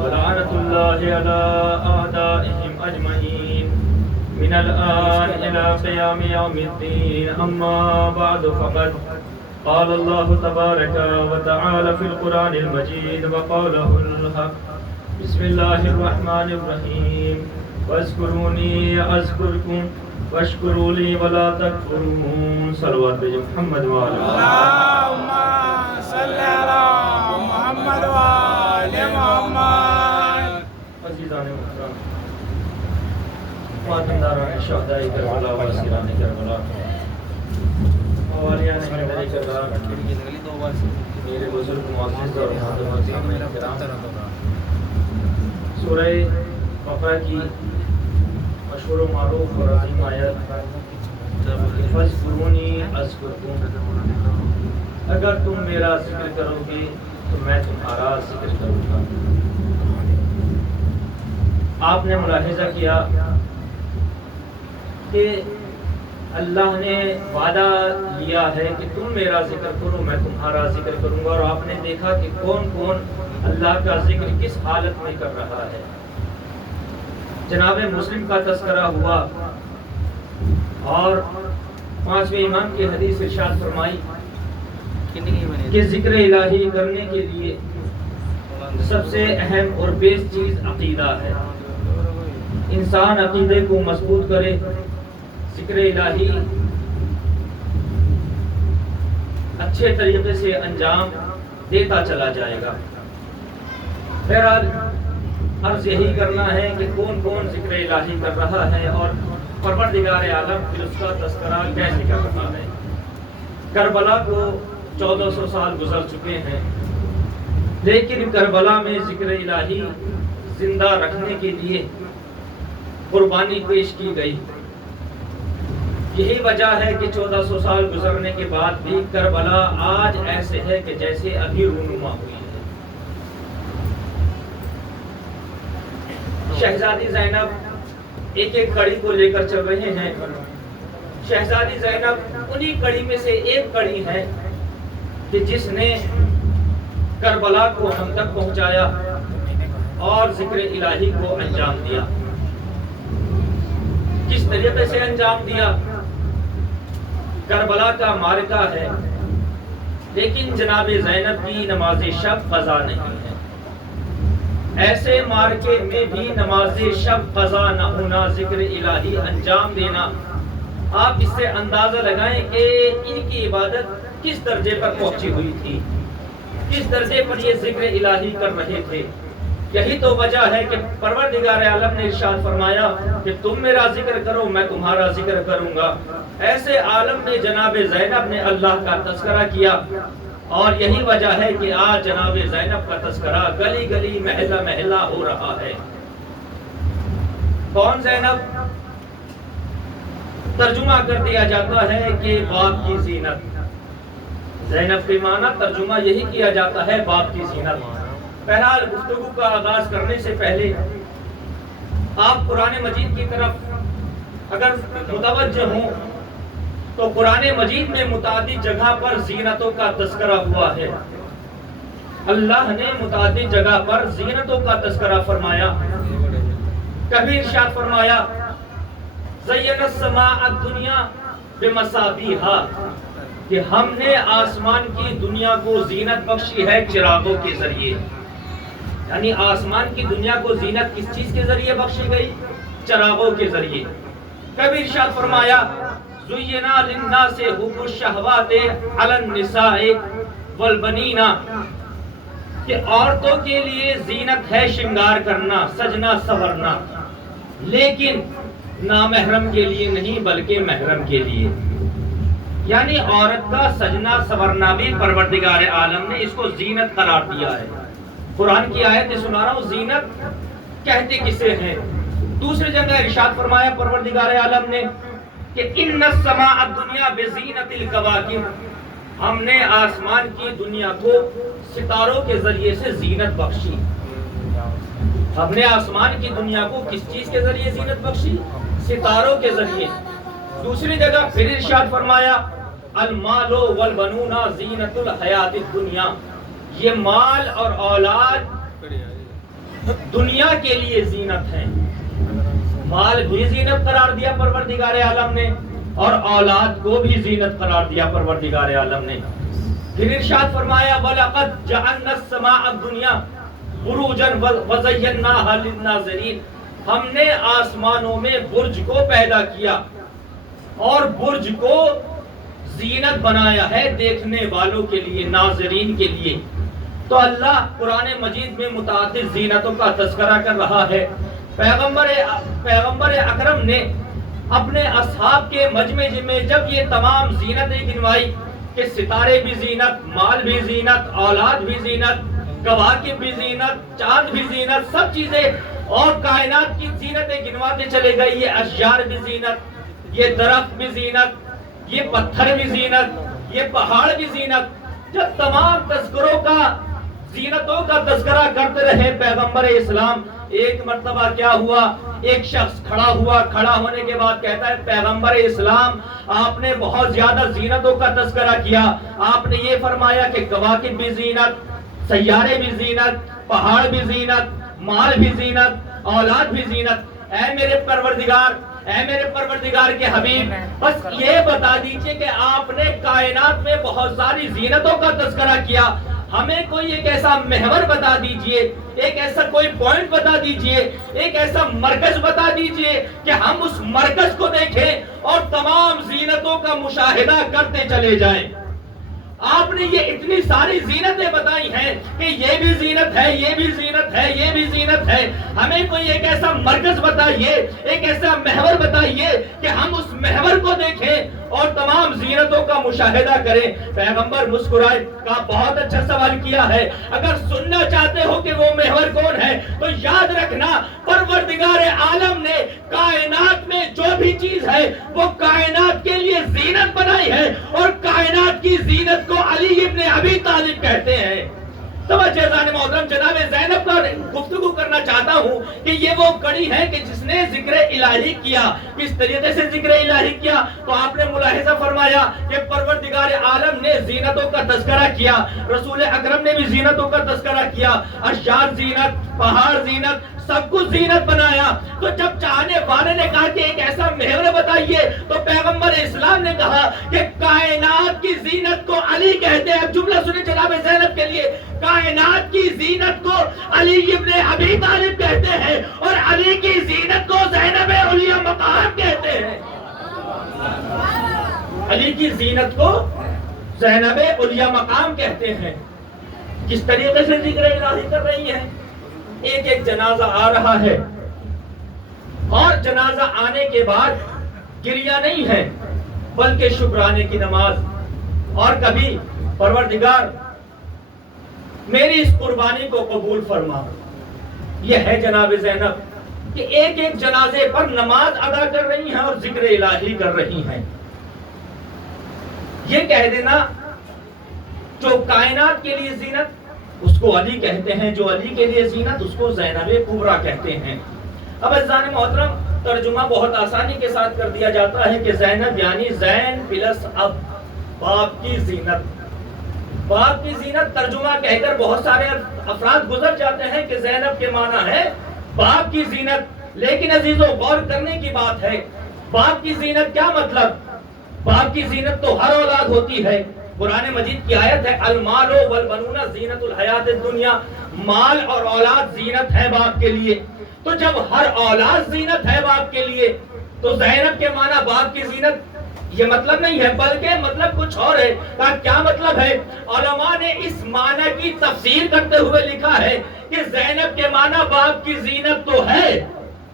ولعنة الله على أعدائهم أجمعين من الآن إلى قيام يوم الدين. أما بعد فقد قال الله تبارك وتعالى في القرآن المجيد وقوله الحق. بسم الله الرحمن الرحيم. واذكروني أذكركم واشكروا لي ولا تكفرون. صلوات محمد وعلى اللهم صل على محمد وآل محمد. عزیزان محترم، خاتمداران شہدائے کربلا و اسیران کربلا، موالیان حیدر کربلا، میرے بزرگ معزز اور محترمین کرام، سورہ بقرہ کی مشہور و معروف اور عظیم آیت فاذکرونی اذکرکم، اگر تم میرا ذکر کرو گے تو میں تمہارا ذکر کروں گا. آپ نے ملاحظہ کیا کہ اللہ نے وعدہ لیا ہے کہ تم میرا ذکر کرو میں تمہارا ذکر کروں گا، اور آپ نے دیکھا کہ کون کون اللہ کا ذکر کس حالت میں کر رہا ہے. جناب مسلم کا تذکرہ ہوا اور پانچویں امام کی حدیث ارشاد فرمائی کہ ذکر الہی کرنے کے لیے سب سے اہم اور بیس چیز عقیدہ ہے. انسان عقیدے کو مضبوط کرے، ذکر الہی اچھے طریقے سے انجام دیتا چلا جائے گا. بہرحال عرض یہی کرنا ہے کہ کون کون ذکر الہی کر رہا ہے اور پروردگار عالم پھر اس کا تذکرہ کیسے کر رہا ہے. کربلا کو 1400 سال گزر چکے ہیں، لیکن کربلا میں ذکر الہی زندہ رکھنے کے لیے قربانی پیش کی گئی. یہی وجہ ہے کہ 1400 سال گزرنے کے بعد بھی کربلا آج ایسے ہے کہ جیسے ابھی رونما ہوئی ہے. شہزادی زینب ایک ایک کڑی کو لے کر چل رہے ہیں. شہزادی زینب انہی کڑی میں سے ایک کڑی ہے کہ جس نے کربلا کو ہم تک پہنچایا اور ذکر الہی کو انجام دیا. کس طریقے سے انجام دیا؟ کربلا کا معرکہ ہے، لیکن جناب زینب کی نماز شب قضا نہیں ہے. ایسے معرکے میں بھی نماز شب قضا نہ ہونا، ذکر الہی انجام دینا، آپ اس سے اندازہ لگائیں کہ ان کی عبادت کس درجے پر پہنچی ہوئی تھی، کس درجے پر یہ ذکر الہی کر رہے تھے. یہی تو وجہ ہے کہ پروردگار عالم نے ارشاد فرمایا کہ تم میرا ذکر کرو میں تمہارا ذکر کروں گا. ایسے عالم میں جناب زینب نے اللہ کا تذکرہ کیا، اور یہی وجہ ہے کہ آج جناب زینب کا تذکرہ گلی گلی محلہ محلہ ہو رہا ہے. کون زینب؟ ترجمہ کر دیا جاتا ہے کہ باپ کی زینت. زینب کے معنی ترجمہ یہی کیا جاتا ہے باپ کی زینت. بہرحال گفتگو کا آغاز کرنے سے پہلے آپ قرآن مجید کی طرف اگر متوجہ ہوں تو قرآن مجید میں متعدد جگہ پر زینتوں کا تذکرہ ہوا ہے. اللہ نے متعدد جگہ پر زینتوں کا تذکرہ فرمایا. کبھی ارشاد فرمایا زین السماء الدنیا بمصابیح، کہ ہم نے آسمان کی دنیا کو زینت بخشی ہے چراغوں کے ذریعے. یعنی آسمان کی دنیا کو زینت کس چیز کے ذریعے بخشی گئی؟ چراغوں کے ذریعے. کبھی ارشاد فرمایا زینا للناس حب الشہوات علی النساء والبنین، کہ عورتوں کے لیے زینت ہے شنگار کرنا، سجنا سورنا، لیکن نامحرم کے لیے نہیں بلکہ محرم کے لیے. یعنی عورت کا سجنا سورنا بھی پروردگار عالم نے اس کو زینت قرار دیا ہے. قرآن کی آیت سنا رہا ہوں، زینت کہتے کسے ہیں؟ دوسری جگہ ارشاد فرمایا پروردگار عالم نے کہ ان السماء الدنیا بزینت الکواکب، ہم نے آسمان کی دنیا کو ستاروں کے ذریعے سے زینت بخشی. ہم نے آسمان کی دنیا کو کس چیز کے ذریعے زینت بخشی؟ ستاروں کے ذریعے. دوسری جگہ پھر ارشاد فرمایا المال والبنون زینت الحیات الدنیا، یہ مال اور اولاد دنیا کے لیے زینت ہیں. مال بھی زینت قرار دیا پروردگار عالم نے اور اولاد کو بھی زینت قرار دیا پروردگار عالم نے. پھر ارشاد فرمایا وَلَقَدْ جَعَلْنَا السَّمَاءَ الدُّنْيَا بُرُوجًا وَزَيَّنَّاهَا لِلنَّاظِرِينَ، ہم نے آسمانوں میں برج کو پیدا کیا اور برج کو زینت بنایا ہے دیکھنے والوں کے لیے، ناظرین کے لیے. تو اللہ قرآن مجید میں متعدد زینتوں کا تذکرہ کر رہا ہے. پیغمبر اکرم نے اپنے اصحاب کے مجمع میں جب یہ تمام زینتیں گنوائی کہ ستارے بھی زینت، مال بھی زینت، اولاد بھی زینت، کواکب بھی زینت، چاند بھی زینت، سب چیزیں اور کائنات کی زینتیں گنواتے چلے گئے. یہ اشجار بھی زینت، یہ درخت بھی زینت، یہ پتھر بھی زینت، یہ پہاڑ بھی زینت. جب تمام تذکروں کا زینتوں کا تذکرہ کرتے رہے پیغمبر اسلام، ایک مرتبہ کیا ہوا، ایک شخص کھڑا ہوا. کھڑا ہونے کے بعد کہتا ہے پیغمبر اسلام آپ نے بہت زیادہ زینتوں کا تذکرہ کیا. آپ نے یہ فرمایا کہ کواکب بھی زینت، سیارے بھی زینت، پہاڑ بھی زینت، مال بھی زینت، اولاد بھی زینت. اے میرے پروردگار کے حبیب، بس یہ بتا دیجئے کہ آپ نے کائنات میں بہت ساری زینتوں کا تذکرہ کیا، ہمیں کوئی ایک ایسا محور بتا دیجئے، ایک ایسا کوئی پوائنٹ بتا دیجئے، ایک ایسا مرکز بتا دیجئے کہ ہم اس مرکز کو دیکھیں اور تمام زینتوں کا مشاہدہ کرتے چلے جائیں. آپ نے یہ اتنی ساری زینتیں بتائی ہیں کہ یہ بھی زینت ہے، یہ بھی زینت ہے، یہ بھی زینت ہے. ہمیں کوئی ایک ایسا مرکز بتائیے، ایک ایسا محور بتائیے کہ ہم اس محور کو دیکھیں اور تمام زینتوں کا مشاہدہ کریں. پیغمبر مسکرائے، کہا بہت اچھا سوال کیا ہے. اگر سننا چاہتے ہو کہ وہ محور کون ہے تو یاد رکھنا پروردگار عالم نے کائنات میں جو بھی چیز ہے وہ کائنات کے لیے زینت بنائی ہے اور کائنات کی زینت کو علی ابن ابی طالب کہتے ہیں. توجہ عزیزان محترم، جناب زینب کا گفتگو کرنا چاہتا ہوں کہ یہ وہ کڑی ہے کہ جس نے ذکر الہی کیا. کس طریقے سے ذکر الہی کیا تو آپ نے ملاحظہ فرمایا کہ پروردگار عالم نے زینتوں کا تذکرہ کیا، رسول اکرم نے بھی زینتوں کا تذکرہ کیا. اشجار زینت، پہاڑ زینت، سب کچھ زینت بنایا. تو جب چاہنے والے نے کہا کہ ایک ایسا محور بتائیے تو پیغمبر اسلام نے کہا کہ کائنات کی زینت کو علی کہتے ہیں. اب جملہ سنیں جناب زینب کے لیے، کائنات کی زینت کو علی ابن ابی طالب کہتے ہیں اور علی کی زینت کو زینب علیہ مقام کہتے ہیں. علی کی زینت کو زینب علیہ مقام کہتے ہیں. کس طریقے سے ذکر الہی کر رہی ہیں. ایک ایک جنازہ آ رہا ہے اور جنازہ آنے کے بعد گریہ نہیں ہے بلکہ شکرانے کی نماز. اور کبھی پروردگار میری اس قربانی کو قبول فرما. یہ ہے جناب زینب کہ ایک ایک جنازے پر نماز ادا کر رہی ہیں اور ذکر الہی کر رہی ہیں. یہ کہہ دینا جو کائنات کے لیے زینت اس کو علی کہتے ہیں، جو علی کے لیے زینت اس کو زینب کبریٰ کہتے ہیں. اب عزیزان محترم ترجمہ بہت آسانی کے ساتھ کر دیا جاتا ہے کہ زینب یعنی زین پلس اب، باپ کی زینت. باپ کی زینت ترجمہ کہہ کر بہت سارے افراد گزر جاتے ہیں کہ زینب کے معنی ہے باپ کی زینت. لیکن عزیزوں غور کرنے کی بات ہے، باپ کی زینت کیا مطلب؟ باپ کی زینت تو ہر اولاد ہوتی ہے. قرآن مجید کی آیت ہے المال والبنون زینت الحیات الدنیا، مال اور اولاد زینت ہے باپ کے لیے. تو جب ہر اولاد زینت ہے باپ کے لیے تو زینب کے معنی باپ کی زینت یہ مطلب نہیں ہے بلکہ مطلب کچھ اور ہے. کیا مطلب ہے؟ علماء نے اس معنی کی تفسیر کرتے ہوئے لکھا ہے کہ زینب کے معنی باپ کی زینت تو ہے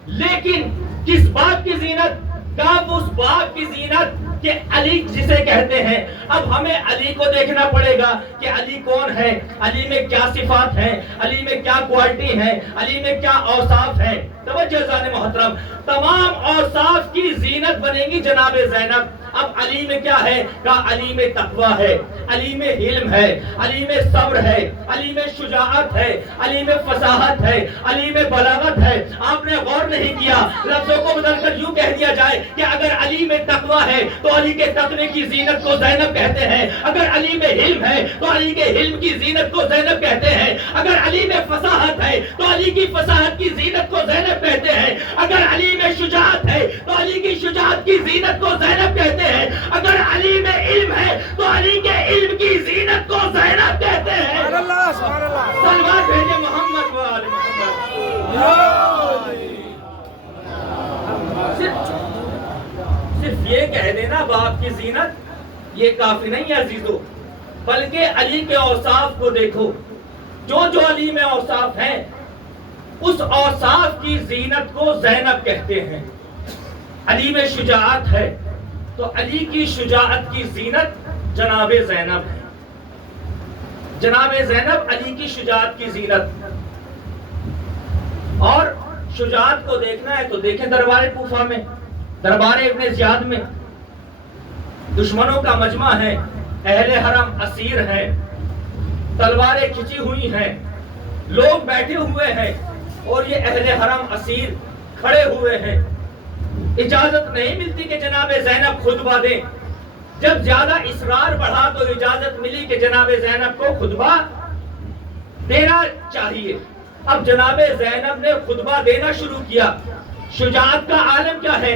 لیکن کس باپ کی زینت؟ اس باپ کی زینت کہ علی جسے کہتے ہیں. اب ہمیں علی کو دیکھنا پڑے گا کہ علی کون ہے، علی میں کیا صفات ہیں، علی میں کیا کوالٹی ہے، علی میں کیا اوصاف ہیں. توجہ عزیزان محترم، تمام اوصاف کی زینت بنے گی جناب زینب. اب علی میں کیا ہے؟ کہا علی میں تقویٰ ہے، علی میں علم ہے، علی میں صبر ہے، علی میں شجاعت ہے، علی میں فصاحت ہے، علی میں بلاغت ہے۔ آپ نے غور نہیں کیا، لفظوں کو بدل کر یوں کہہ دیا جائے کہ اگر علی میں تقویٰ ہے تو علی کے تقوی کی زینت کو زینب کہتے ہیں، اگر علی میں علم ہے تو علی کے علم کی زینت کو زینب کہتے ہیں، اگر علی میں فصاحت ہے تو علی کی فصاحت کی زینت کو زینب کہتے ہیں، اگر علی میں شجاعت ہے تو علی کی شجاعت کی زینت کو زینب کہتے ہیں، اگر علی میں علم ہے تو علی کے علم کی زینت کو زینب کہتے ہیں۔ سبحان اللہ، سبحان اللہ۔ صلوات بھیجے محمد و آل محمد۔ صرف یہ کہہ دینا باپ کی زینت یہ کافی نہیں ہے عزیزو، بلکہ علی کے اوصاف کو دیکھو، جو جو علی میں اوصاف ہیں اس اوصاف کی زینت کو زینب کہتے ہیں۔ علی میں شجاعت ہے تو علی کی شجاعت کی زینت جناب زینب ہے، جناب زینب علی کی شجاعت کی زینت۔ اور شجاعت کو دیکھنا ہے تو دیکھیں دربار کوفہ میں، دربار ابن زیاد میں دشمنوں کا مجمع ہے، اہل حرم اسیر ہیں، تلواریں کھچی ہوئی ہیں، لوگ بیٹھے ہوئے ہیں اور یہ اہل حرم اسیر کھڑے ہوئے ہیں۔ اجازت نہیں ملتی کہ جناب زینب خطبہ دیں، جب زیادہ اصرار بڑھا تو اجازت ملی کہ جناب زینب کو خطبہ دینا چاہیے۔ اب جناب زینب نے خطبہ دینا شروع کیا۔ شجاعت کا عالم کیا ہے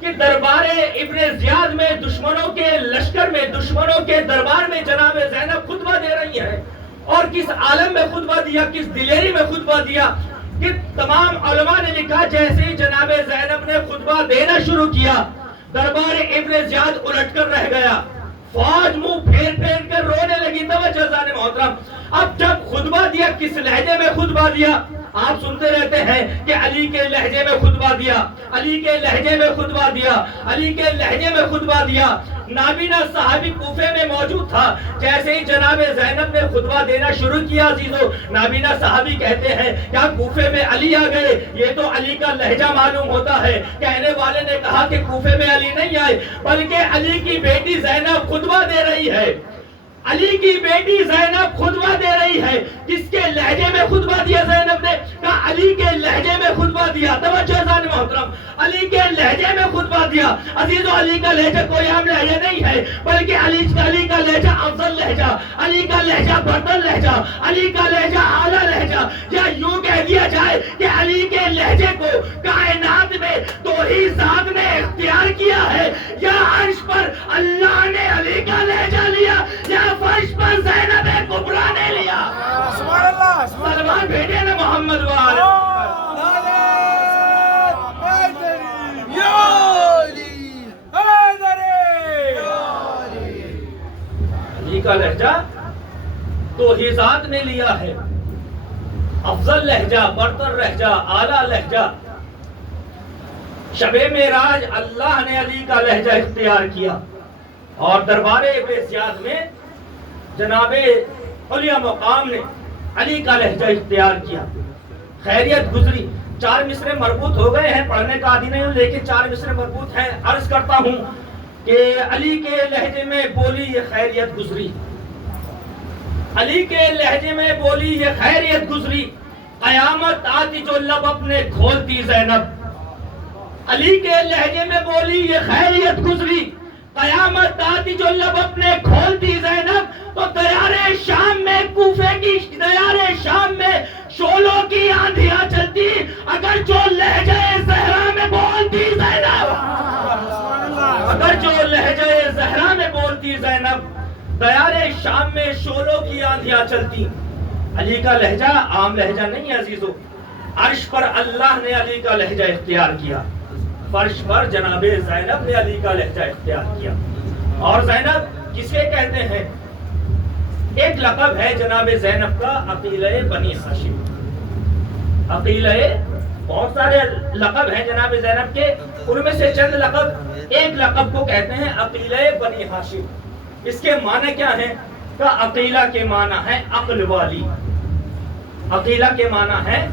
کہ دربار ابن زیاد میں دشمنوں کے لشکر میں، دشمنوں کے دربار میں جناب زینب خطبہ دے رہی ہے، اور کس عالم میں خطبہ دیا، کس دلیری میں خطبہ دیا کہ تمام علماء نے لکھا جیسے ہی جناب زینب نے خطبہ دینا شروع کیا دربار ابن زیاد الٹ کر رہ گیا، فوج منہ پھیر پھیر کر رونے لگی۔ توجہ زان محترم، اب جب خطبہ دیا کس لہجے میں خطبہ دیا؟ آپ سنتے رہتے ہیں کہ علی کے لہجے میں خطبہ دیا، علی کے لہجے میں خطبہ دیا، علی کے لہجے میں خطبہ دیا۔ نابینا صحابی کوفے میں موجود تھا، جیسے ہی جناب زینب نے خطبہ دینا شروع کیا عزیزو، نابینا صحابی کہتے ہیں کیا کوفے میں علی آ گئے؟ یہ تو علی کا لہجہ معلوم ہوتا ہے۔ کہنے والے نے کہا کہ کوفے میں علی نہیں آئے، بلکہ علی کی بیٹی زینب خطبہ دے رہی ہے، علی کی بیٹی زینب خطبہ دے رہی ہے۔ کس کے لہجے میں خطبہ دیا زینب نے؟ کہا علی کے لہجے میں خطبہ دیا۔ توجہ زان محترم، علی کے لہجے میں خطبہ دیا۔ عزیزو، علی کا لہجہ کوئی عام لہجہ نہیں ہے، بلکہ علی کا لہجہ افضل لہجہ، علی کا لہجہ برتر لہجہ، علی کا لہجہ اعلیٰ لہجہ، یا یوں کہہ دیا جائے کہ علی کے لہجے کو کائنات میں تو ہی ذات نے اختیار کیا ہے، یا عرش پر اللہ نے علی کا لہجہ لیا، یا فرش پر زینب کبریٰ نے لیا۔ سبحان اللہ، سبحان اللہ۔ سلمان بھیجے نا محمد وآل علی کا لہجہ تو ہی ذات نے لیا ہے، افضل لہجہ، برتر لہجہ، اعلیٰ لہجہ۔ شب معراج اللہ نے علی کا لہجہ اختیار کیا، اور دربار ابن زیاد میں جناب علیہ مقام نے علی کا لہجہ اختیار کیا۔ خیریت گزری، 4 مصرے مربوط ہو گئے ہیں، پڑھنے کا عادی نہیں ہوں لیکن 4 مصرے مربوط ہیں۔ عرض کرتا ہوں کہ علی کے لہجے میں بولی یہ خیریت گزری، علی کے لہجے میں بولی یہ خیریت گزری، قیامت آتی جو لب اپنے کھولتی زینب۔ علی کے لہجے میں بولی یہ خیریت گزری، قیامت آتی جو لب اپنے کھولتی زینب۔ تو دیار شام میں، کوفے کی دیار شام میں شولوں کی آندھیاں چلتی اگر جو لہجہ زہرا میں بولتی زینب، اگر جو لہجہ زہرا میں بولتی زینب۔ دیار شام میں شولوں کی آندھیاں چلتی۔ علی کا لہجہ عام لہجہ نہیں ہے عزیزو، عرش پر اللہ نے علی کا لہجہ اختیار کیا، فرش پر جناب زینب نے علی کا لہجہ اختیار کیا۔ اور زینب کسے کہتے ہیں؟ ایک لقب ہے جناب زینب کا، عقیلہ بنی ہاشم۔ عقیلہ، بہت سارے لقب ہیں جناب زینب کے، ان میں سے چند لقب، ایک لقب کو کہتے ہیں عقیلہ بنی ہاشم۔ اس کے معنی کیا ہیں؟ کہ عقیلہ کے معنی ہے عقل والی، عقیلہ کے معنی ہے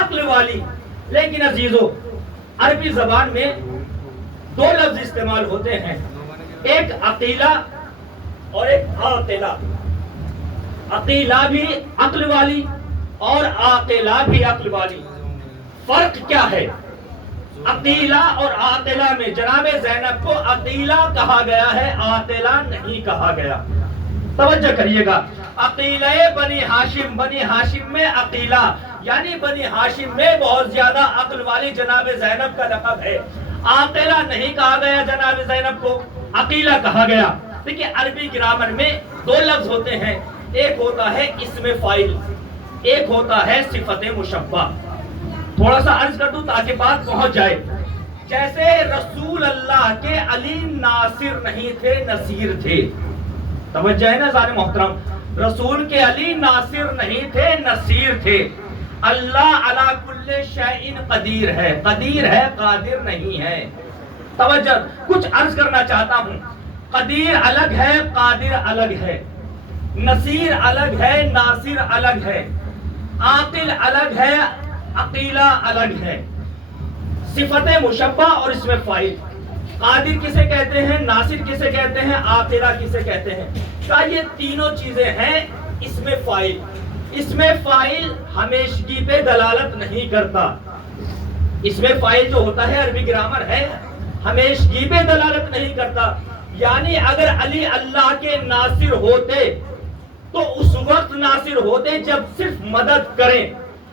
عقل والی۔ لیکن عزیزو، عربی زبان میں دو لفظ استعمال ہوتے ہیں، ایک عقیلہ اور ایک عاقلہ۔ عقیلہ بھی عقل والی اور عاقلہ بھی عقل والی۔ فرق کیا ہے؟ عقیلہ اور عاقلہ میں جناب زینب کو عقیلہ کہا گیا ہے، عاقلہ نہیں کہا گیا۔ توجہ کریے گا، عقیلہ بنی ہاشم، بنی ہاشم میں عقیلہ یعنی بنی ہاشم میں بہت زیادہ عقل والی جناب زینب کا لقب ہے۔ عاقلہ نہیں کہا گیا جناب زینب کو، عقیلہ کہا گیا۔ دیکھیے عربی گرامر میں دو لفظ ہوتے ہیں، ایک ہوتا ہے اسم فاعل، ایک ہوتا ہے صفت مشبہ۔ تھوڑا سا عرض کر دوں تاکہ بات پہنچ جائے۔ جیسے رسول اللہ کے علی ناصر نہیں تھے، نصیر تھے۔ توجہ ہے نا ذات محترم، رسول کے علی ناصر نہیں تھے، نصیر تھے۔ اللہ علی کل شیء قدیر ہے، قدیر ہے، قادر نہیں ہے۔ توجہ، کچھ عرض کرنا چاہتا ہوں، قدیر الگ ہے، قادر الگ ہے، نصیر الگ ہے، ناصر الگ ہے، عاقل الگ ہے، عقیلہ الگ ہے۔ صفت مشبہ اور اسم فاعل، قادر کسے کہتے ہیں، ناصر کسے کہتے ہیں، عاقلہ کسے کہتے ہیں؟ کہا یہ تینوں چیزیں ہیں اسم فاعل۔ اسم فاعل ہمیشگی پہ دلالت نہیں کرتا۔ اسم فاعل جو ہوتا ہے عربی گرامر ہے، ہمیشگی پہ دلالت نہیں کرتا۔ یعنی اگر علی اللہ کے ناصر ہوتے تو اس وقت ناصر ہوتے جب صرف مدد کریں،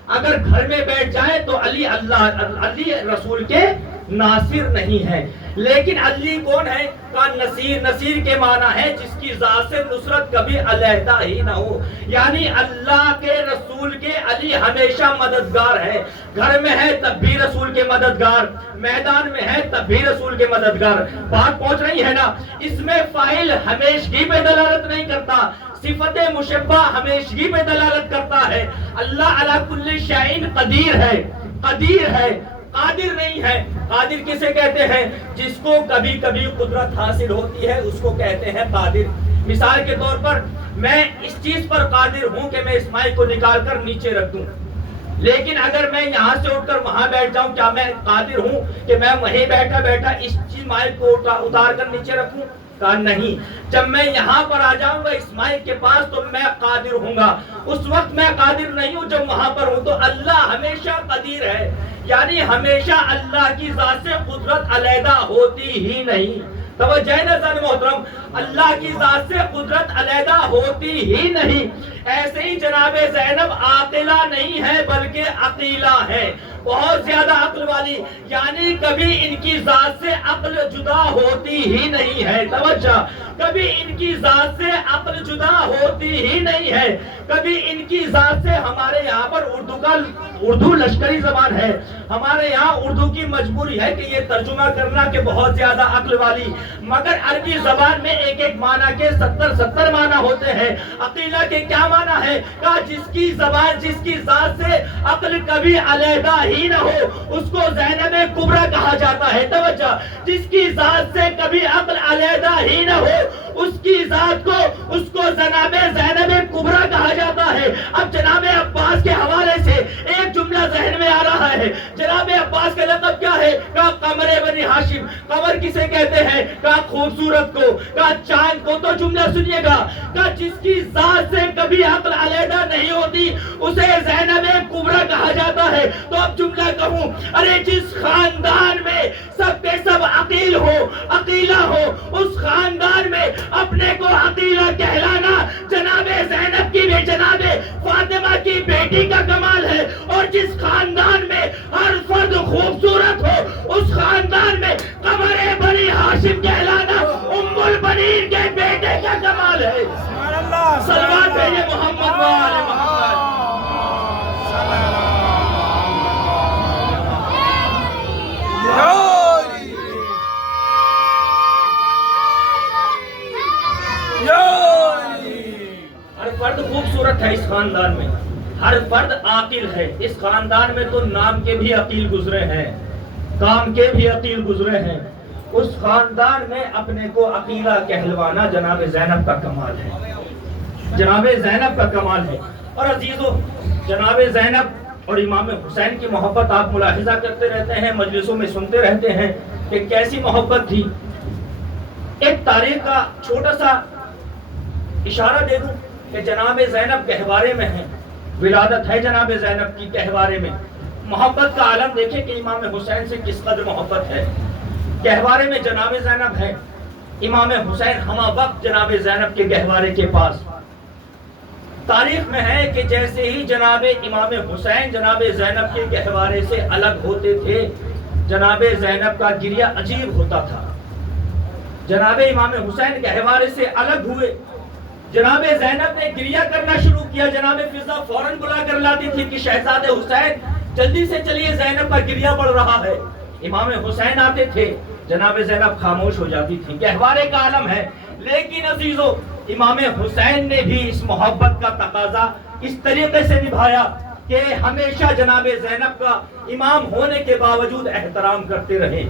اگر گھر میں بیٹھ جائے تو علی رسول کے ناصر نہیں ہے۔ لیکن علی کون ہے؟ کہا نصیر، نصیر کے معنی ہے جس کی ذات سے نصرت کبھی علیحدہ ہی نہ ہو، یعنی اللہ کے رسول کے علی ہمیشہ مددگار ہے۔ گھر میں ہے تب بھی رسول کے مددگار، میدان میں ہے تب بھی رسول کے مددگار۔ بات پہنچ رہی ہے نا؟ اس میں فاعل ہمیشگی پہ دلالت نہیں کرتا، صفت مشبہ ہمیشگی پہ دلالت کرتا ہے۔ اللہ علی کل شیء قدیر ہے، قدیر ہے، قادر نہیں ہے۔ قادر کسے کہتے ہیں؟ جس کو کبھی کبھی قدرت حاصل ہوتی ہے اس کو کہتے ہیں قادر۔ مثال کے طور پر میں اس چیز پر قادر ہوں کہ میں اس مائک کو نکال کر نیچے رکھ دوں، لیکن اگر میں یہاں سے اٹھ کر وہاں بیٹھ جاؤں، کیا میں قادر ہوں کہ میں وہیں بیٹھا بیٹھا اس چیز مائک کو اتار کر نیچے رکھوں؟ کہا نہیں۔ جب میں یہاں پر آ جاؤں گا اس مائک کے پاس تو میں قادر ہوں گا، اس وقت میں قادر نہیں ہوں جب وہاں پر ہوں۔ تو اللہ ہمیشہ قدیر ہے، یعنی ہمیشہ اللہ کی ذات سے قدرت علیحدہ ہوتی ہی نہیں۔ توجہ ہے نا ذات محترم، اللہ کی ذات سے قدرت علیحدہ ہوتی ہی نہیں۔ ایسے ہی جناب زینب عاقلہ نہیں ہے بلکہ عقیلہ ہے، بہت زیادہ عقل والی، یعنی کبھی ان کی ذات سے عقل جدا ہوتی ہی نہیں ہے۔ توجہ، کبھی ان کی ذات سے عقل جدا ہوتی ہی نہیں ہے، کبھی ان کی ذات سے۔ ہمارے یہاں پر اردو لشکری زبان ہے، ہمارے یہاں اردو کی مجبوری ہے کہ یہ ترجمہ کرنا کہ بہت زیادہ عقل والی، مگر عربی زبان میں ایک ایک معنی کے 70 معنی ہوتے ہیں۔ عقیلہ کے کیا معنی ہے؟ کہا جس کی زبان، جس کی ذات سے عقل کبھی علیحدہ ہی نہ ہو اس کو زینب کبریٰ کہا جاتا ہے۔ توجہ، جس کی ذات سے کبھی عقل علیحدہ ہی نہ ہو اس کی ذات کو، اس کو جناب زینب کبریٰ کہا جاتا ہے۔ اب جناب عباس کے حوالے سے ایک جملہ ذہن میں آ رہا ہے، جناب عباس کا لقب کیا ہے؟ کہا قمر بنی ہاشم۔ قمر کسے کہتے ہیں؟ کہا خوبصورت کو، کہا چاند کو۔ تو جملہ سنیے گا، کہا جس کی ذات سے کبھی عقل علیحدہ نہیں ہوتی اسے زینب کبریٰ کہا جاتا ہے۔ تو اب جملہ کہوں، ارے جس خاندان میں سب کے سب عقیل ہو، عقیلہ ہو، اس خاندان میں اپنے کو عقیلہ کہلانا جناب زینب کی بھی، جناب فاطمہ کی بیٹی کا کمال ہے۔ اور جس خاندان میں ہر فرد خوبصورت ہو اس خاندان میں قمر بنی ہاشم کہلانا ام البنین کے بیٹے کا کمال ہے۔ صلوات بھیجے محمد و آل محمد۔ ہر فرد خوبصورت ہے اس خاندان میں، ہر فرد عاقل ہے اس خاندان میں۔ تو نام کے بھی عقیل گزرے ہیں، کام کے بھی عقیل گزرے ہیں، اس خاندان میں اپنے کو عقیلہ کہلوانا جناب زینب کا کمال ہے، جناب زینب کا کمال ہے۔ اور عزیزو، جناب زینب اور امام حسین کی محبت آپ ملاحظہ کرتے رہتے ہیں، مجلسوں میں سنتے رہتے ہیں۔ کہ کیسی محبت تھی. ایک تاریخ کا چھوٹا سا اشارہ دے دوں کہ جناب زینب گہوارے میں ہیں، ولادت ہے جناب زینب کی گہوارے میں. محبت کا عالم دیکھیں کہ امام حسین سے کس قدر محبت ہے. گہوارے میں جناب زینب ہے، امام حسین ہمہ وقت جناب زینب کے گہوارے کے پاس. تاریخ میں ہے کہ جیسے ہی جناب امام حسین جناب زینب کے گہوارے سے الگ ہوتے تھے، جناب زینب کا گریہ عجیب ہوتا تھا. جناب امام حسین گہوارے سے الگ ہوئے، جناب زینب نے گریہ کرنا شروع کیا. جناب فضا فوراً بلا کر لاتی تھی کہ شہزادے حسین جلدی سے چلیے، زینب کا گریہ بڑھ رہا ہے. امام حسین آتے تھے، جناب زینب خاموش ہو جاتی تھی. گہوارے کا عالم ہے. لیکن عزیزو، امام حسین نے بھی اس محبت کا تقاضا اس طریقے سے نبھایا کہ ہمیشہ جناب زینب کا امام ہونے کے باوجود احترام کرتے رہے.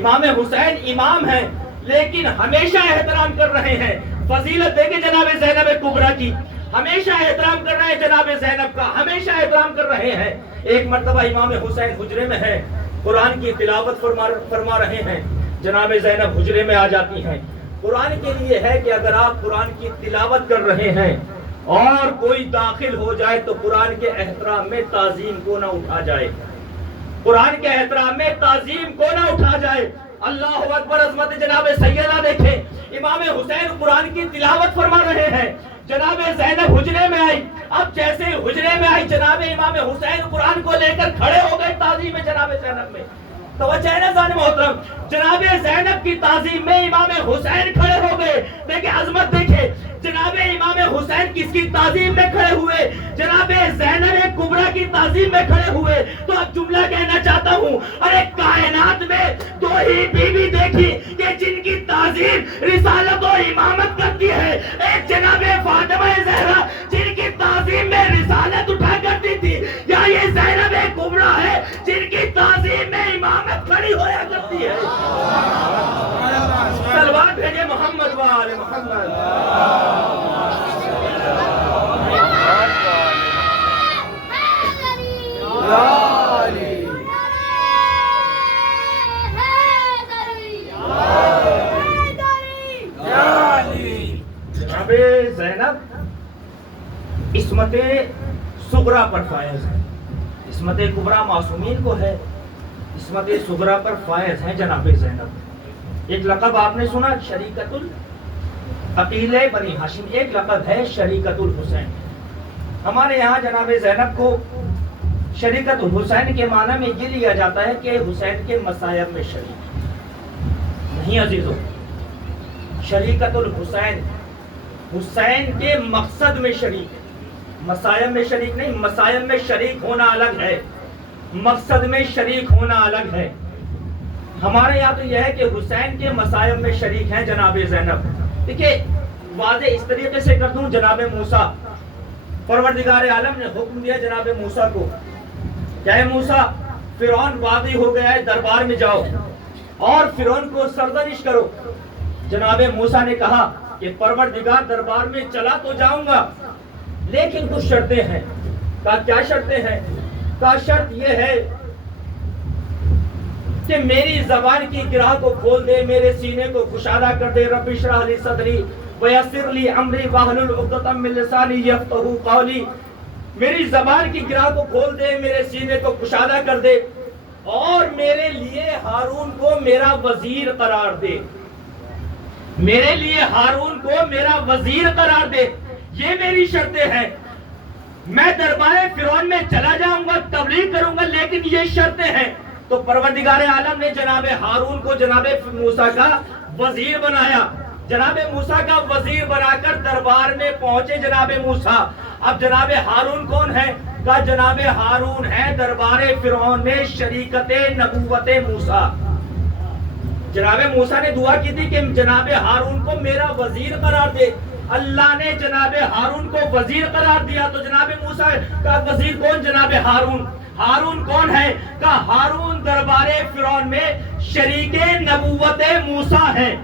امام حسین امام ہیں لیکن ہمیشہ احترام کر رہے ہیں. فضیلت دیکھیں جناب زینب کبریٰ کی، ہمیشہ احترام کر رہے ہیں جناب زینب کا، ہمیشہ احترام کر رہے ہیں. ایک مرتبہ امام حسین حجرے میں ہے، قرآن کی تلاوت فرما رہے ہیں. جناب زینب حجرے میں آ جاتی ہیں. قرآن کے لیے ہے کہ اگر آپ قرآن کی تلاوت کر رہے ہیں اور کوئی داخل ہو جائے تو قرآن کے احترام میں تعظیم کو نہ اٹھا جائے، قرآن کے احترام میں تعظیم کو نہ اٹھا جائے. اللہ اکبر، عظمت جناب سیدہ دیکھیں، امام حسین قرآن کی تلاوت فرما رہے ہیں. جناب زینب حجرے میں آئی. اب جیسے حجرے میں آئی، جناب امام حسین قرآن کو لے کر کھڑے ہو گئے تعظیم جناب زینب میں. توجہ ہے نا ذان محترم، جناب زینب کی تعظیم میں امام حسین کھڑے ہو گئے. دیکھیں عظمت، دیکھیں جناب امام حسین کس کی تعظیم میں کھڑے ہوئے؟ جناب زینب کبریٰ کی تعظیم میں کھڑے ہوئے. تو اب جملہ کہنا چاہتا ہوں، ارے کائنات میں دو ہی بیوی دیکھی کہ جن کی تعظیم رسالت و امامت کرتی ہے. ایک جناب فاطمہ زہرا جن کی تعظیم میں رسالت اٹھا کرتی تھی، یا یہ زینب کبریٰ ہے جن کی تعظیم میں امامت کھڑی ہویا کرتی ہے. صلوات بھیجے محمد وآل محمد. جناب زینب عصمت صغریٰ پر فائز ہے. عصمت کبریٰ معصومین کو ہے، عصمت صغریٰ پر فائز ہے جناب زینب. ایک لقب آپ نے سنا شریکت العقیل بنی ہاشم، ایک لقب ہے شریکت الحسین. ہمارے یہاں جناب زینب کو شریکت الحسین کے معنی میں یہ لیا جاتا ہے کہ حسین کے مصائب میں شریک نہیں عزیزو. شریکت الحسین حسین کے مقصد میں شریک ہے، مصائب میں شریک نہیں. مصائب میں شریک ہونا الگ ہے، مقصد میں شریک ہونا الگ ہے. ہمارے یہاں تو یہ ہے کہ حسین کے مصائب میں شریک ہیں جناب زینب. دیکھیں واضح اس طریقے سے کر دوں، جناب موسیٰ، پروردگار عالم نے حکم دیا جناب موسیٰ کو کہ اے موسیٰ، فرعون واقع ہو گیا ہے، دربار میں جاؤ اور فرعون کو سرزنش کرو. جناب موسیٰ نے کہا کہ پروردگار دربار میں چلا تو جاؤں گا لیکن کچھ شرطیں ہیں. کہا کیا شرطیں ہیں؟ کہا شرط یہ ہے کہ میری زبان کی گرہ کو کھول دے، میرے سینے کو کشادہ کر دے. رب اشرح لی صدری ویسر لی امری واحلل عقدۃ من لسانی یفقہوا قولی. میری زبان کی گرہ کو کھول دے، میرے سینے کو کشادہ کر دے اور میرے لیے ہارون کو میرا وزیر قرار دے. میرے لیے ہارون کو میرا وزیر قرار دے. یہ میری شرطیں ہیں. میں دربار فرعون میں چلا جاؤں گا، تبلیغ کروں گا، لیکن یہ شرطیں ہیں. تو پروردگار عالم نے جناب ہارون کو جناب موسیٰ کا وزیر بنایا. جناب موسیٰ کا وزیر بنا کر دربار میں پہنچے جناب موسیٰ. اب جناب ہارون کون ہے؟ کہا جناب ہارون ہے دربار فرعون میں شریکت نبوت موسیٰ. جناب موسیٰ نے دعا کی تھی کہ جناب ہارون کو میرا وزیر قرار دے. اللہ نے جناب ہارون کو وزیر قرار دیا. تو جناب موسیٰ کا وزیر کون؟ جناب ہارون. ہارون کون ہے؟ کہا ہارون دربار فرعون میں شریک نبوت موسیٰ ہے.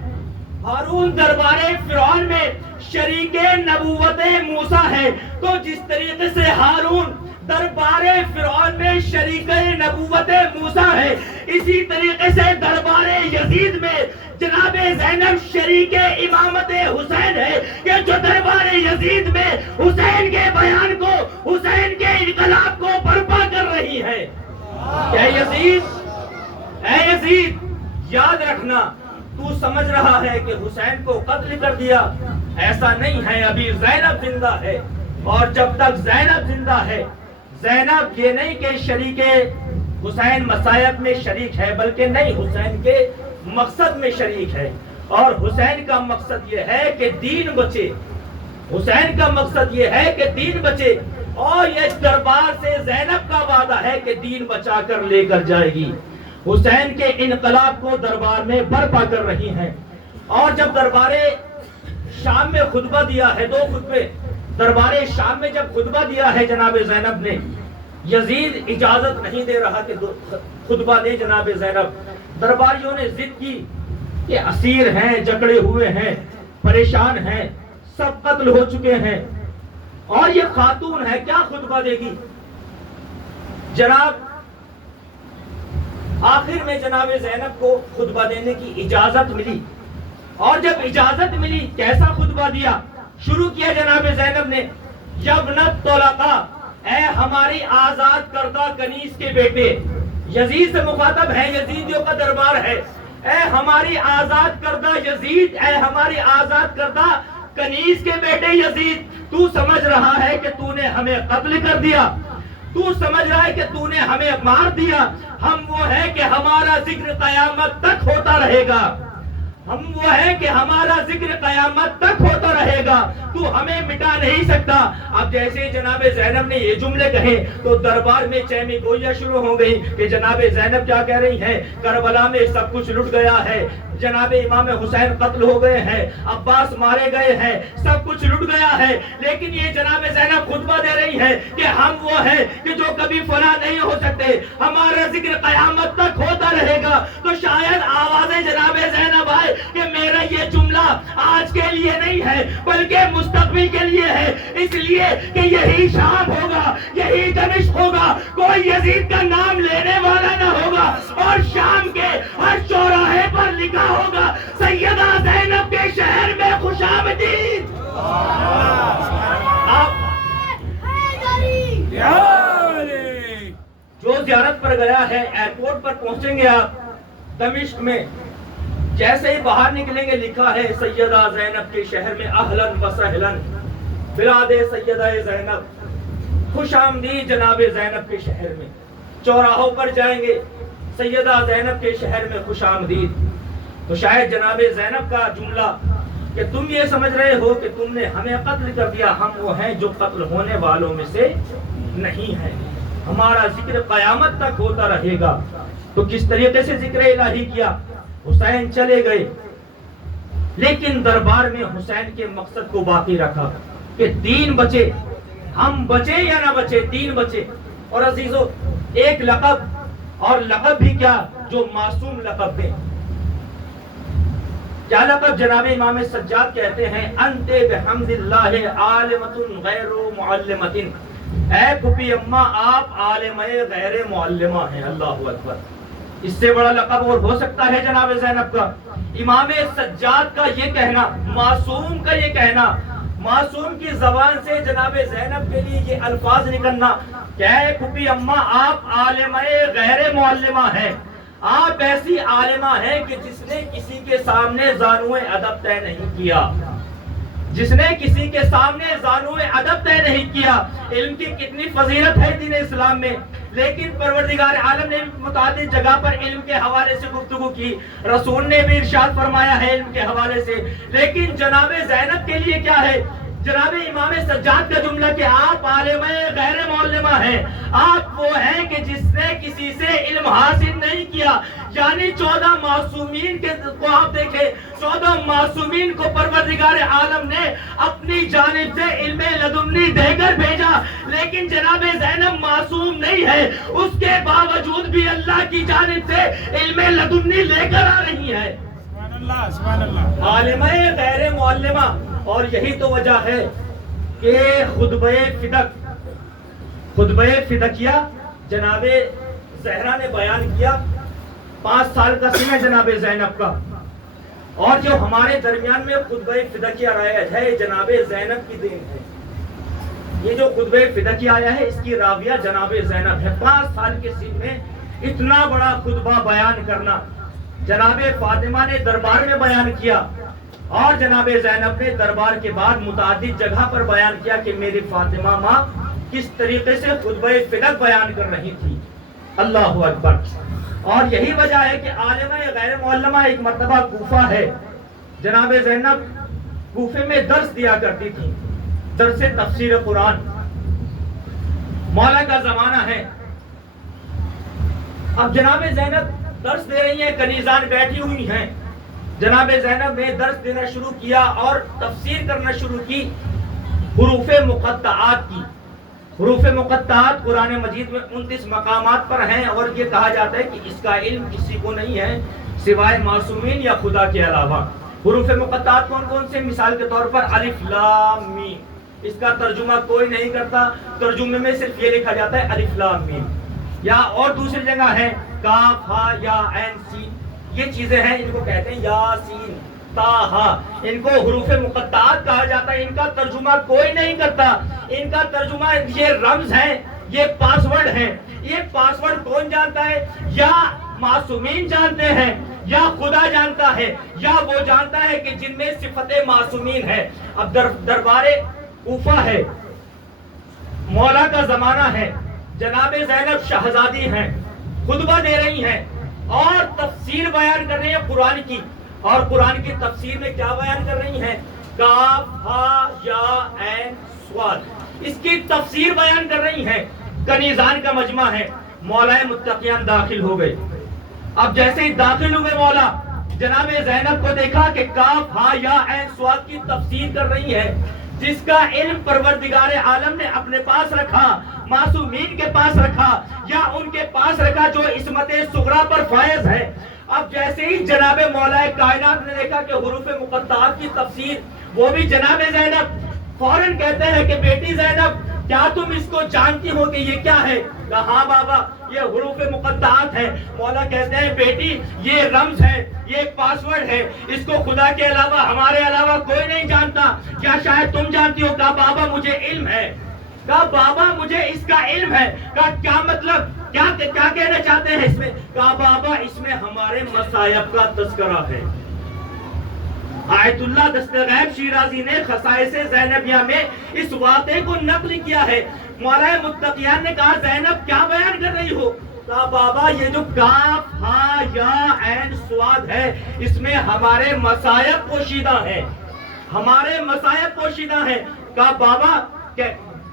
ہارون دربار فرعون میں شریک نبوت موسیٰ ہے. تو جس طریقے سے ہارون دربار فرعون میں شریک نبوت موسیٰ ہے، اسی طریقے سے دربار یزید میں جناب زینب شریک امامت حسین ہے کہ جو دربار یزید میں حسین کے بیان کو، حسین کے انقلاب کو برپا کر رہی ہے۔ اے یزید یاد رکھنا، تو سمجھ رہا ہے کہ حسین کو قتل کر دیا، ایسا نہیں ہے، ابھی زینب زندہ ہے، اور جب تک زینب زندہ ہے، زینب یہ نہیں کہ شریک حسین مصائب میں شریک ہے، بلکہ نہیں، حسین کے مقصد میں شریک ہے، اور حسین کا مقصد یہ ہے کہ دین بچے، حسین کا مقصد یہ ہے کہ دین بچے، اور یہ دربار سے زینب کا وعدہ ہے کہ دین بچا کر لے کر جائے گی۔ حسین کے انقلاب کو دربار میں برپا کر رہی ہیں، اور جب دربار شام میں خطبہ دیا ہے، 2 خطبے دربار شام میں جب خطبہ دیا ہے جناب زینب نے، یزید اجازت نہیں دے رہا کہ خطبہ دے جناب زینب۔ درباریوں نے ضد کی کہ اسیر ہیں، جکڑے ہوئے ہیں، پریشان ہیں، سب قتل ہو چکے ہیں، اور یہ خاتون ہے، کیا خطبہ دے گی؟ جناب آخر میں جناب زینب کو خطبہ دینے کی اجازت ملی، اور جب اجازت ملی کیسا خطبہ دیا؟ شروع کیا جناب زینب نے، یبنت طلقاء، اے ہماری آزاد کردہ کنیز کے بیٹے، یزید سے مخاطب ہے، یزیدیوں کا دربار ہے، اے ہماری آزاد کردہ یزید، اے ہماری آزاد کردہ کنیز کے بیٹے یزید، تو سمجھ رہا ہے کہ تو نے ہمیں قتل کر دیا، تو سمجھ رہا ہے کہ تو نے ہمیں مار دیا، ہم وہ ہے کہ ہمارا ذکر قیامت تک ہوتا رہے گا، ہم وہ ہے کہ ہمارا ذکر قیامت تک ہوتا رہے گا، تو ہمیں مٹا نہیں سکتا۔ اب جیسے جناب زینب نے یہ جملے کہے تو دربار میں چہمی گوئیاں شروع ہو گئی کہ جناب زینب کیا کہہ رہی ہیں، کربلا میں سب کچھ لٹ گیا ہے، جناب امام حسین قتل ہو گئے ہیں، عباس مارے گئے ہیں، سب کچھ لٹ گیا ہے، لیکن یہ جناب زینب خطبہ دے رہی ہے کہ ہم وہ ہیں کہ جو کبھی فنا نہیں ہو سکتے، ہمارا ذکر قیامت تک ہوتا رہے گا۔ تو شاید آوازیں جناب زینب آئے کہ میرا یہ جملہ آج کے لیے نہیں ہے بلکہ مستقبل کے لیے ہے، اس لیے کہ یہی شام ہوگا، یہی دمشق ہوگا، کوئی یزید کا نام لینے والا نہ ہوگا، اور شام کے ہر چوراہے پر لکھا ہوگا سیدہ زینب کے شہر میں خوش آمدید۔ جو زیارت پر گیا ہے، ایئرپورٹ پر پہنچیں گے آپ دمشق میں، جیسے ہی باہر نکلیں گے لکھا ہے سیدہ زینب کے شہر میں اہلاً و سہلاً بلاد سیدہ زینب، خوش آمدید جناب زینب کے شہر میں۔ چوراہوں پر جائیں گے سیدہ زینب کے شہر میں خوش آمدید۔ تو شاید جناب زینب کا جملہ کہ تم یہ سمجھ رہے ہو کہ تم نے ہمیں قتل کر دیا، ہم وہ ہیں جو قتل ہونے والوں میں سے نہیں ہیں، ہمارا ذکر قیامت تک ہوتا رہے گا۔ تو کس طریقے سے ذکر الہی کیا؟ حسین چلے گئے، لیکن دربار میں حسین کے مقصد کو باقی رکھا کہ دین بچے، ہم بچے یا نہ بچے، دین بچے۔ اور عزیزو، ایک لقب، اور لقب بھی کیا، جو معصوم لقب دیں۔ کیا لقب؟ جناب امام سجاد کہتے ہیں انت بحمد اللہ عالمۃ غیر معلمۃ، اے پھپھی اماں آپ عالمہ غیر معلمہ ہیں۔ اللہ اکبر، اس سے بڑا لقب اور ہو سکتا ہے جناب زینب کا؟ امام سجاد کا یہ کہنا، معصوم کا یہ کہنا، معصوم کی زبان سے جناب زینب کے لیے یہ الفاظ نکلنا کہ اے پھپھی اماں آپ عالمہ غیر معلمہ ہیں، آپ ایسی عالمہ ہیں کہ جس نے کسی کے سامنے زانوئے ادب طے نہیں کیا، جس نے کسی کے سامنے زانوئے ادب طے نہیں کیا۔ علم کی کتنی فضیلت ہے دین اسلام میں، لیکن پروردگار عالم نے متعدد جگہ پر علم کے حوالے سے گفتگو کی، رسول نے بھی ارشاد فرمایا ہے علم کے حوالے سے، لیکن جناب زینب کے لیے کیا ہے؟ جناب امام سجاد کا جملہ کہ آپ عالمہ غیر معلمہ ہیں، آپ وہ ہیں کہ جس نے کسی سے علم حاصل نہیں کیا۔ یعنی 14 معصومین کو آپ دیکھیں، 14 معصومین کو پروردگار عالم نے اپنی جانب سے علم لدنی دے کر بھیجا، لیکن جناب زینب معصوم نہیں ہے، اس کے باوجود بھی اللہ کی جانب سے علم لدنی لے کر آ رہی ہے۔ سبحان اللہ، عالمہ غیر معلمہ۔ اور یہی تو وجہ ہے کہ خطبہ فدکیہ جناب زہرا نے بیان کیا 5 سال کا سن ہے جناب زینب کا، اور جو ہمارے درمیان میں خطبہ فدقیہ رائج ہے جناب زینب کی دین ہے۔ یہ جو خطبہ فدقیہ آیا ہے اس کی راویہ جناب زینب ہے۔ 5 سال کے سن میں اتنا بڑا خطبہ بیان کرنا، جناب فاطمہ نے دربار میں بیان کیا، اور جناب زینب نے دربار کے بعد متعدد جگہ پر بیان کیا کہ میری فاطمہ ماں کس طریقے سے خطبہ فدق بیان کر رہی تھی۔ اللہ اکبر۔ اور یہی وجہ ہے کہ عالمہ غیر معلمہ ایک مرتبہ کوفہ ہے، جناب زینب کوفے میں درس دیا کرتی تھی، درس تفسیر قرآن، مولا کا زمانہ ہے۔ اب جناب زینب درس دے رہی ہیں، کنیزان بیٹھی ہوئی ہیں، جناب زینب نے درس دینا شروع کیا اور تفسیر کرنا شروع کی حروف مقطعات کی۔ حروف مقطعات قرآن مجید میں 29 مقامات پر ہیں، اور یہ کہا جاتا ہے کہ اس کا علم کسی کو نہیں ہے سوائے معصومین یا خدا کے علاوہ۔ حروف مقطعات کون کون سے؟ مثال کے طور پر الف لام میم، اس کا ترجمہ کوئی نہیں کرتا، ترجمے میں صرف یہ لکھا جاتا ہے الف لام میم۔ یا اور دوسری جگہ ہے کاف ہا یا عین سین، یہ چیزیں ہیں، ان کو کہتے ہیں یاسین تا ہا، ان کو حروف مقطعات کہا جاتا ہے۔ ان کا ترجمہ کوئی نہیں کرتا، ان کا ترجمہ یہ رمز ہیں، یہ پاسورڈ ہیں۔ یہ پاسورڈ کون جانتا ہے؟ یا معصومین جانتے ہیں، یا خدا جانتا ہے، یا وہ جانتا ہے کہ جن میں صفت معصومین ہے۔ اب دربار کوفہ ہے، مولا کا زمانہ ہے، جناب زینب شہزادی ہیں، خطبہ دے رہی ہیں اور تفسیر بیان کر رہی ہیں قرآن کی۔ اور قرآن کی تفسیر میں کیا بیان کر رہی ہیں؟ کاف ہا یا عین صاد، اس کی تفسیر بیان کر رہی ہیں۔ کنیزان کا مجمع ہے، مولا متقیان داخل ہو گئے۔ اب جیسے ہی داخل ہوئے مولا، جناب زینب کو دیکھا کہ کاف ہا یا عین صاد کی تفسیر کر رہی ہے، جس کا علم پروردگار عالم نے اپنے پاس رکھا، معصومین کے پاس رکھا، یا ان کے پاس رکھا جو عصمت صغریٰ پر فائز ہے۔ اب جیسے ہی جناب مولا کائنات نے دیکھا کہ حروف مقطعات کی تفسیر، وہ بھی جناب زینب فوراً کہتے ہیں کہ بیٹی زینب کیا تم اس کو جانتی ہو کہ یہ کیا ہے؟ کہا ہاں بابا یہ حروف مقطعات ہے۔ مولا کہتے ہیں بیٹی یہ رمز ہے، یہ پاسورڈ ہے، اس کو خدا کے علاوہ ہمارے علاوہ کوئی نہیں جانتا، کیا شاید تم جانتی ہو؟ کہا بابا مجھے علم ہے، کہا بابا مجھے اس کا علم ہے۔ کہا کیا مطلب، کیا کہنا چاہتے ہیں اس میں؟ کہا بابا اس میں ہمارے مصائب کا تذکرہ ہے۔ آیت اللہ دستغیب شیرازی نے خصائص زینبیہ میں اس واقعے کو نقل کیا ہے۔ مولا متقیان نے کہا زینب کیا بیان کر رہی ہو؟ کہا بابا یہ جو کاف ہا یا عین صاد ہے، اس میں ہمارے مصائب پوشیدہ ہیں، ہمارے مصائب پوشیدہ ہیں۔ کہا بابا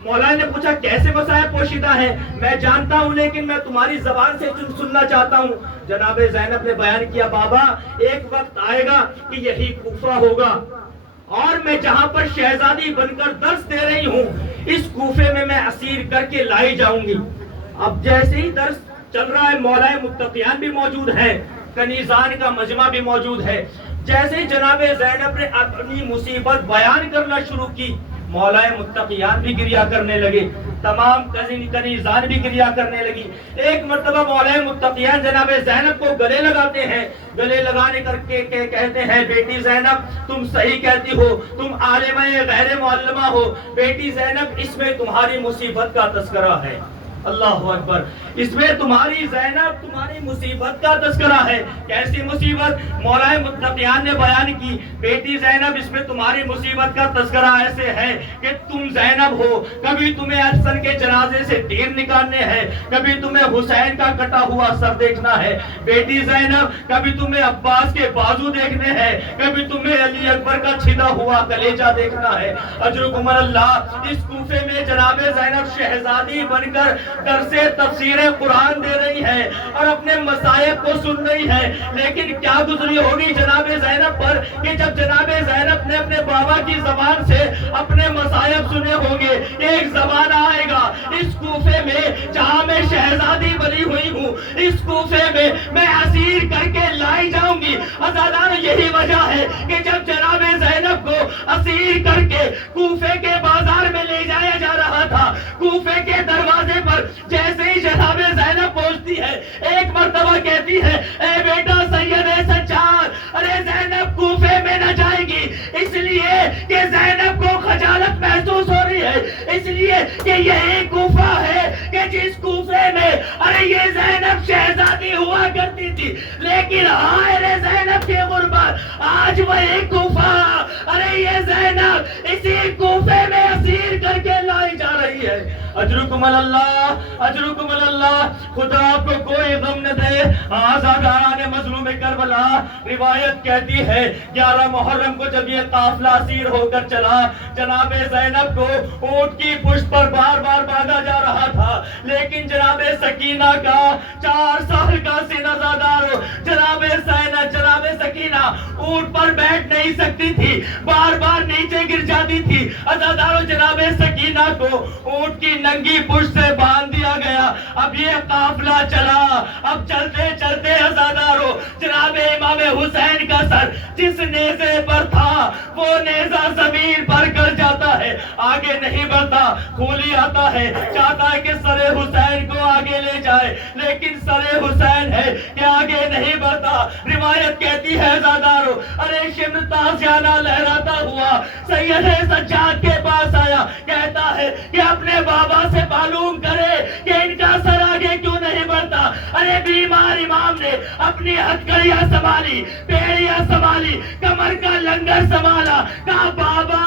مولا نے پوچھا کیسے مصائب پوشیدہ ہیں؟ میں جانتا ہوں لیکن میں تمہاری زبان سے سننا چاہتا ہوں۔ جناب زینب نے بیان کیا بابا ایک وقت آئے گا کہ یہی کوفہ ہوگا، اور میں جہاں پر شہزادی بن کر درس دے رہی ہوں اس کوفے میں اسیر کر کے لائی جاؤں گی۔ اب جیسے ہی درس چل رہا ہے، مولا متقیان بھی موجود ہے، کنیزان کا مجمع بھی موجود ہے۔ جیسے ہی جناب زینب نے اپنی مصیبت بیان کرنا شروع کی، مولا متقیان بھی گریہ کرنے لگے، تمام کنیزان بھی گریہ کرنے لگی۔ ایک مرتبہ مولا متقیان جناب زینب کو گلے لگاتے ہیں، گلے لگانے کر کے کہتے ہیں بیٹی زینب تم صحیح کہتی ہو، تم عالمہ غیر معلمہ ہو، بیٹی زینب اس میں تمہاری مصیبت کا تذکرہ ہے۔ اللہ اکبر، اس میں تمہاری زینب تمہاری مصیبت کا تذکرہ ہے۔ کیسی مصیبت؟ مولا متقیان نے بیان کی بیٹی زینب اس میں تمہاری مصیبت کا تذکرہ ایسے ہے کہ تم زینب ہو، کبھی تمہیں حسن کے جنازے سے تیر نکالنے ہیں، کبھی تمہیں حسین کا کٹا ہوا سر دیکھنا ہے۔ بیٹی زینب کبھی تمہیں عباس کے بازو دیکھنے ہیں، کبھی تمہیں علی اکبر کا چھدا ہوا کلیجہ دیکھنا ہے۔ اجرکم اللہ، اس کوفے میں جناب زینب شہزادی بن کر درس تفسیر قرآن دے رہی ہے اور اپنے مصائب کو سن رہی ہے۔ لیکن کیا گزری ہوگی جناب زینب پر کہ جب جناب زینب نے اپنے بابا کی زبان سے اپنے مصائب سنے ہوں گے، ایک زمانہ آئے گا اس کوفے میں جہاں میں شہزادی بنی ہوئی ہوں، اس کوفے میں اسیر کر کے لائی جاؤں گی۔ عزیزان یہی وجہ ہے کہ جب جناب زینب کو اسیر کر کے کوفے کے بازار میں لے جایا جا رہا تھا، کوفے کے دروازے پر جیسے ہی جناب زینب پہنچتی کہتی ہے، ایک مرتبہ کہتی ہے اے بیٹا سید سجاد، ارے زینب کوفے میں نہ جائے گی، اس لیے کہ زینب کو خجالت محسوس ہو رہی ہے، اس لیے کہ یہی کوفہ ہے کہ جس کوفے میں ارے یہ زینب شہزادی ہوا کرتی تھی، لیکن ہائے رے زینب کی غربت، آج وہی کوفہ ارے یہ زینب اسی کوفے میں اسیر کر کے لائی جا رہی ہے۔ اجرکم اللہ، اجرکم اللہ، خدا آپ کو کوئی غم نہ دے۔ آزاداران مظلوم کربلا، روایت کہتی ہے 11 محرم کو جب یہ قافلہ اسیر ہو کر چلا، جناب زینب کو اونٹ کی پشت پر بار بار باندھا جا رہا تھا، لیکن جناب سکینہ کا 4 سال کا سینہ زادار جناب زینب، جناب سکینہ اونٹ پر بیٹھ نہیں سکتی تھی، بار بار نیچے گر جاتی تھی۔ عزادارو جناب سکینہ کو اونٹ کی ننگی پشت سے باندھ دیا گیا۔ اب یہ قافلہ چلا، اب چلتے چلتے عزادارو جناب امام حسین کا سر جس نیزے پر تھا وہ نیزہ زمین پر گل جاتا ہے، آگے نہیں بڑھتا۔ خولی آتا ہے، چاہتا ہے کہ سر حسین کو آگے لے جائے، لیکن سر حسین ہے کہ آگے نہیں بڑھتا۔ روایت کہتی ہے عزادارو ارے شمر تازیانہ لہراتا ہوا سید سجاد کے پاس آیا، کہتا ہے کہ اپنے بابا سے معلوم کرے کہ ان کا سر آگے کیوں نہیں بڑھتا۔ ارے بیمار امام نے اپنی ہتھکڑیاں سنبھالی، پیڑیاں سنبھالی، کمر کا لنگر سنبھالا، کہا بابا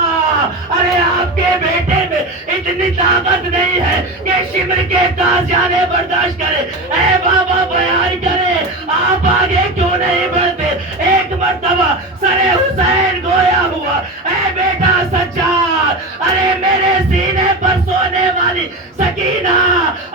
ارے آپ کے بیٹے میں اتنی طاقت نہیں ہے کہ شمر کے تازیانے برداشت کرے، اے بابا بیان کرے آپ آگے کیوں نہیں بڑھتے۔ ایک مرتبہ سر حسین گویا ہوا، اے بیٹا سجاد ارے میرے سینے پر سونے والی سکینہ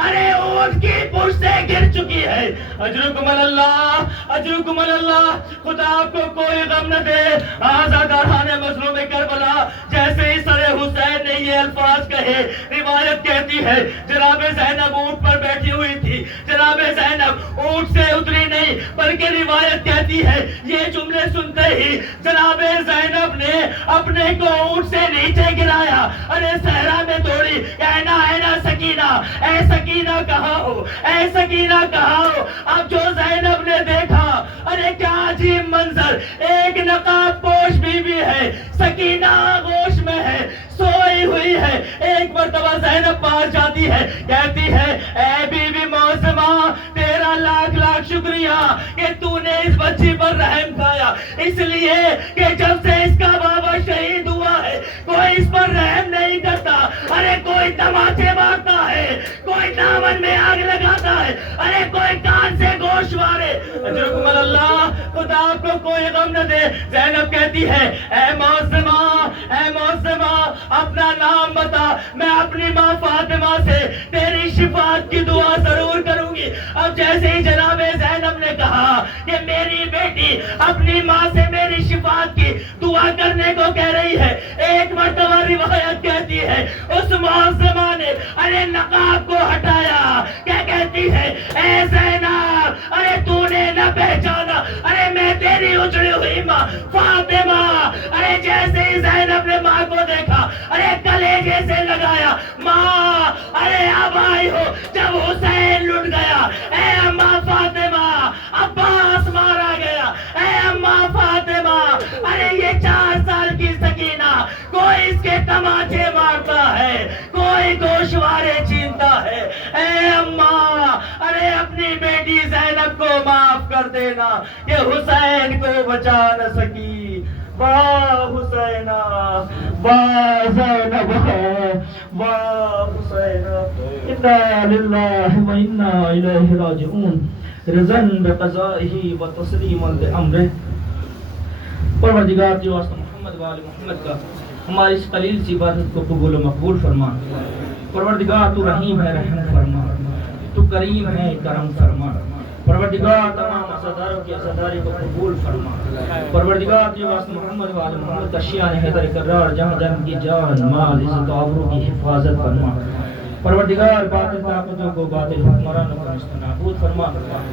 ارے اونٹ کی پشت سے گر چکی ہے۔ اجرکم اللہ، اجرکم اللہ، خدا آپ کو کوئی غم نہ دے۔ آزاداران مظلوم کربلا، جیسے ہی سر حسین نے یہ الفاظ کہے، روایت کہتی ہے جناب زینب اونٹ پر بیٹھی ہوئی تھی، جناب زینب اونٹ سے اتری نہیں، بلکہ روایت کہتی ہے یہ جملے سنتے ہی جناب زینب نے اپنے کو اونٹ سے نیچے گرایا، ارے صحرا میں دوڑی، اینا اینا سکینہ، اے سکینہ کہاں ہو، اے سکینہ کہاں ہو۔ اب جو زینب نے دیکھا ارے کیا عجیب منظر، ایک نقاب پوش بیوی ہے، سکینہ آغوش میں ہے، سوئی ہوئی ہے۔ ایک مرتبہ زینب پاس جاتی ہے، کہتی ہے اے بی بی معظمہ تیرا لاکھ لاکھ شکریہ کہ تو نے اس بچی پر رحم کھایا، اس لیے کہ جب سے اس کا بابا شہید ہوا ہے کوئی اس پر رحم نہیں کرتا، ارے کوئی تماچے مارتا ہے، کوئی دامن میں آگ لگاتا ہے، ارے کوئی کان سے گوشت مارے۔ اجرکم اللہ، خدا آپ کو کوئی غم نہ دے۔ زینب کہتی ہے اے معظمہ، اے معظمہ اپنا نام بتا، میں اپنی ماں فاطمہ سے تیری شفاعت کی دعا ضرور کروں گی۔ اب جیسے ہی جناب زینب نے کہا کہ میری بیٹی اپنی ماں سے میری شفاعت کی دعا کرنے کو کہہ رہی ہے، ایک مرتبہ روایت کہتی ہے اس معظمہ نے ارے نقاب کو ہٹایا، کیا کہتی ہے اے زینب ارے تو نے نہ پہچانا، ارے میں تیری اجڑی ہوئی ماں فاطمہ۔ ارے جیسے ہی زینب نے ماں کو دیکھا ارے کلیجے سے لگایا، ماں ارے اب آئی ہو جب حسین لٹ گیا، اے اماں فاطمہ عباس مارا گیا، اے اماں فاطمہ ارے یہ 4 سال کی سکینہ کوئی اس کے تماچے مارتا ہے، کوئی گوشوارے چھینتا ہے، اے اماں ارے اپنی بیٹی زینب کو معاف کر دینا کہ حسین کو بچا نہ سکی۔ واہ حسینہ، واہ زینب، واہ حسینہ، انا للہ و انا الیہ راجعون، رضا بقضائہ و تسلیما لامرہ۔ پروردگار جو واسطہ محمد و آل محمد کا ہماری اس قلیل سی عبادت کو قبول و مقبول فرما۔ پروردگار تو رحیم ہے، رحم فرما، تو کریم ہے، کرم فرما۔ پروردگار تمام عزاداروں کی عزاداری کو قبول فرما۔ پروردگار جو واسطہ محمد و آل محمد کا شیان حیدر کرار جہاں جہاں کی جان مال عزت و آبرو کی حفاظت فرما۔ پروردگار باطل طاقتوں کو، باطل حکمرانوں کو نیست و نابود فرما،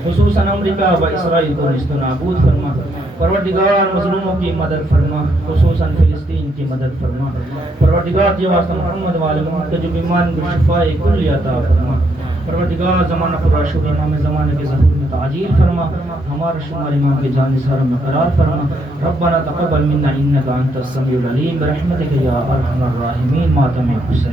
خصوصاً امریکہ و اسرائیل کو نیست و نابود فرما۔ پروردگار مظلوموں کی مدد فرما، خصوصاً فلسطین کی مدد فرما۔ پروردگار جو واسطہ محمد و آل محمد کا جو بیمار کو شفاء کلی عطا فرما۔ پروردگار زمانہ پر راشد امام زمانے کے ظہور میں تعجیل فرما، ہمارا شمار امام کے جان نثار میں قرار فرما. ربنا تقبل منا انك انت السميع العليم برحمتك يا ارحم الراحمين. ماتم حسین.